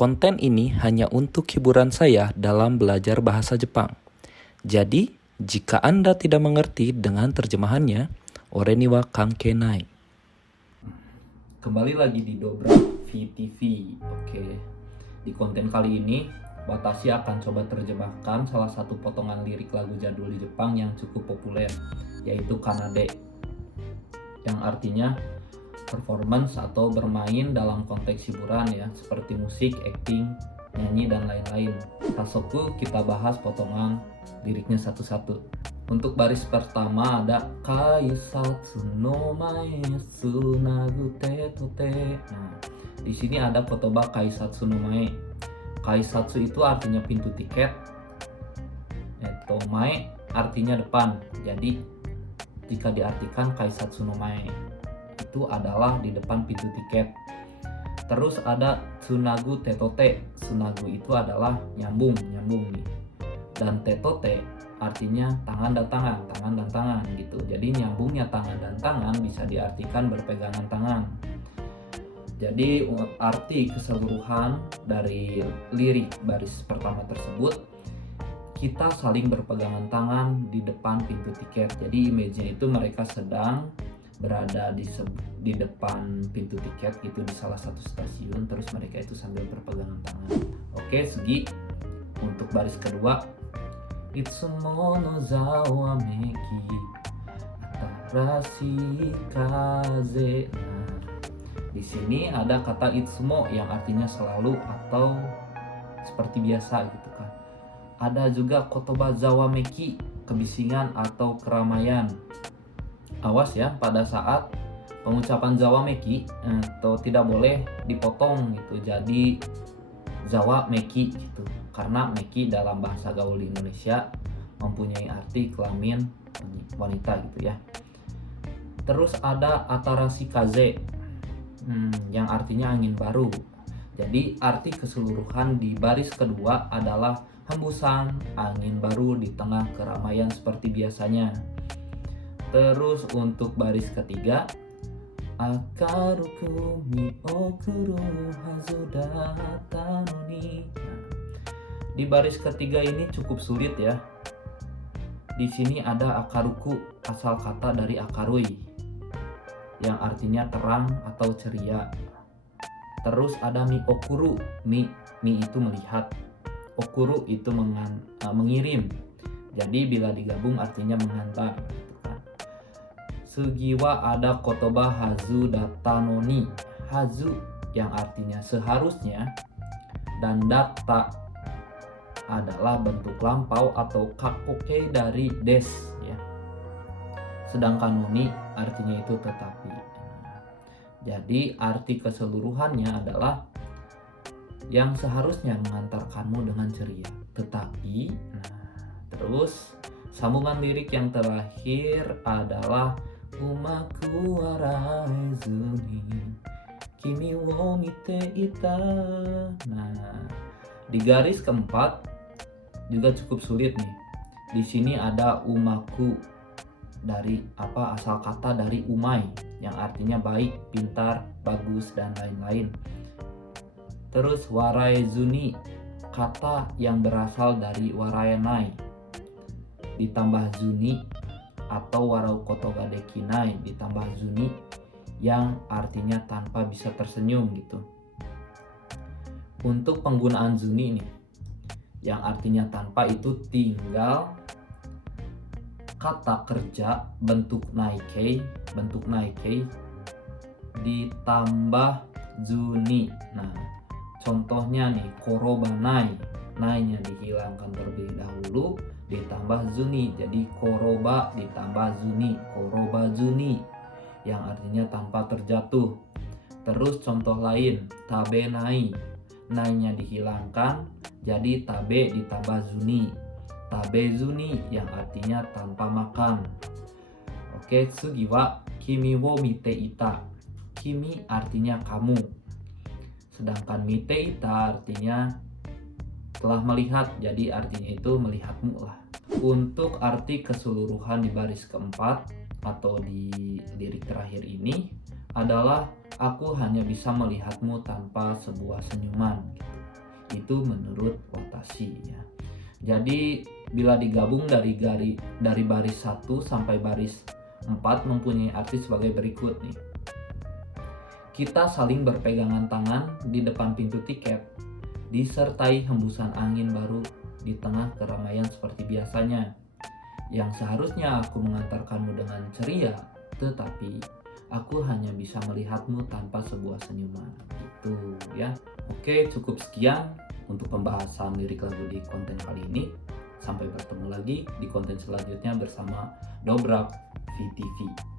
Konten ini hanya untuk hiburan saya dalam belajar bahasa Jepang. Jadi, jika Anda tidak mengerti dengan terjemahannya, ore ni wa kankenai. Kembali lagi di Dobrak VTV. Oke. Di konten kali ini, Watashi akan coba terjemahkan salah satu potongan lirik lagu jadul di Jepang yang cukup populer, yaitu Kanade. Yang artinya performance atau bermain dalam konteks hiburan ya, seperti musik, acting, nyanyi, dan lain-lain. Sasoku kita bahas potongan liriknya satu-satu. Untuk baris pertama ada Kaisatsu no mae tsunagu te to te. Nah, di sini ada kotoba Kaisatsu no mae. Kaisatsu itu artinya pintu tiket. Mae artinya depan. Jadi jika diartikan Kaisatsu no mae itu adalah di depan pintu tiket. Terus ada tsunagu tetote. Tsunagu itu adalah nyambung nih. Dan tetote artinya tangan dan tangan gitu. Jadi nyambungnya tangan dan tangan bisa diartikan berpegangan tangan. Jadi arti keseluruhan dari lirik baris pertama tersebut, kita saling berpegangan tangan di depan pintu tiket. Jadi image-nya itu mereka sedang berada di depan pintu tiket gitu, di salah satu stasiun, terus mereka itu sambil berpegangan tangan. Oke, segi. Untuk baris kedua, itsumo no zawa meki atarashi kaze. Nah, di sini ada kata itsumo yang artinya selalu atau seperti biasa gitu kan. Ada juga kotoba zawa meki, kebisingan atau keramaian. Awas ya, pada saat pengucapan zawa meki atau tidak boleh dipotong gitu, jadi zawa meki gitu, karena meki dalam bahasa gaul di Indonesia mempunyai arti kelamin wanita gitu ya. Terus ada atarashi kaze yang artinya angin baru. Jadi arti keseluruhan di baris kedua adalah hembusan angin baru di tengah keramaian seperti biasanya. Terus untuk baris ketiga, akaruku mi okuru hazu datta noni. Di baris ketiga ini cukup sulit ya. Di sini ada akaruku, asal kata dari akarui, yang artinya terang atau ceria. Terus ada mi okuru, mi itu melihat, okuru itu mengirim. Jadi bila digabung artinya mengantar. Sugiwa ada kotoba hazu datta noni. Hazu yang artinya seharusnya, dan datta adalah bentuk lampau atau kakoke dari des ya. Sedangkan noni artinya itu tetapi. Jadi arti keseluruhannya adalah yang seharusnya mengantarkanmu dengan ceria, tetapi terus sambungan lirik yang terakhir adalah Umaku waraezuni kimi wo mite ita. Nah, di garis keempat juga cukup sulit nih. Di sini ada umaku, dari asal kata dari umai yang artinya baik, pintar, bagus, dan lain-lain. Terus waraezuni, kata yang berasal dari waraenai ditambah zuni, atau warau kotoga dekinai ditambah zuni yang artinya tanpa bisa tersenyum gitu. Untuk penggunaan zuni nih, yang artinya tanpa, itu tinggal kata kerja bentuk naikei ditambah zuni. Nah, contohnya nih, korobanai, nai-nya dihilangkan terlebih dahulu ditambah zuni, jadi koroba ditambah zuni, koroba zuni, yang artinya tanpa terjatuh. Terus contoh lain, tabe nai, nai-nya dihilangkan jadi tabe ditambah zuni, tabe zuni, yang artinya tanpa makan. Oke, sugiwa kimi wo mite ita. Kimi artinya kamu, sedangkan mite ita artinya telah melihat, jadi artinya itu melihatmu lah. Untuk arti keseluruhan di baris keempat atau di lirik terakhir ini adalah aku hanya bisa melihatmu tanpa sebuah senyuman. Itu menurut Watashi ya. Jadi bila digabung dari baris 1 sampai baris 4 mempunyai arti sebagai berikut nih. Kita saling berpegangan tangan di depan pintu tiket, disertai hembusan angin baru di tengah keramaian seperti biasanya. Yang seharusnya aku mengantarkanmu dengan ceria, tetapi aku hanya bisa melihatmu tanpa sebuah senyuman. Gitu ya. Oke, cukup sekian untuk pembahasan lirik lagu di konten kali ini. Sampai bertemu lagi di konten selanjutnya bersama Dobrak VTV.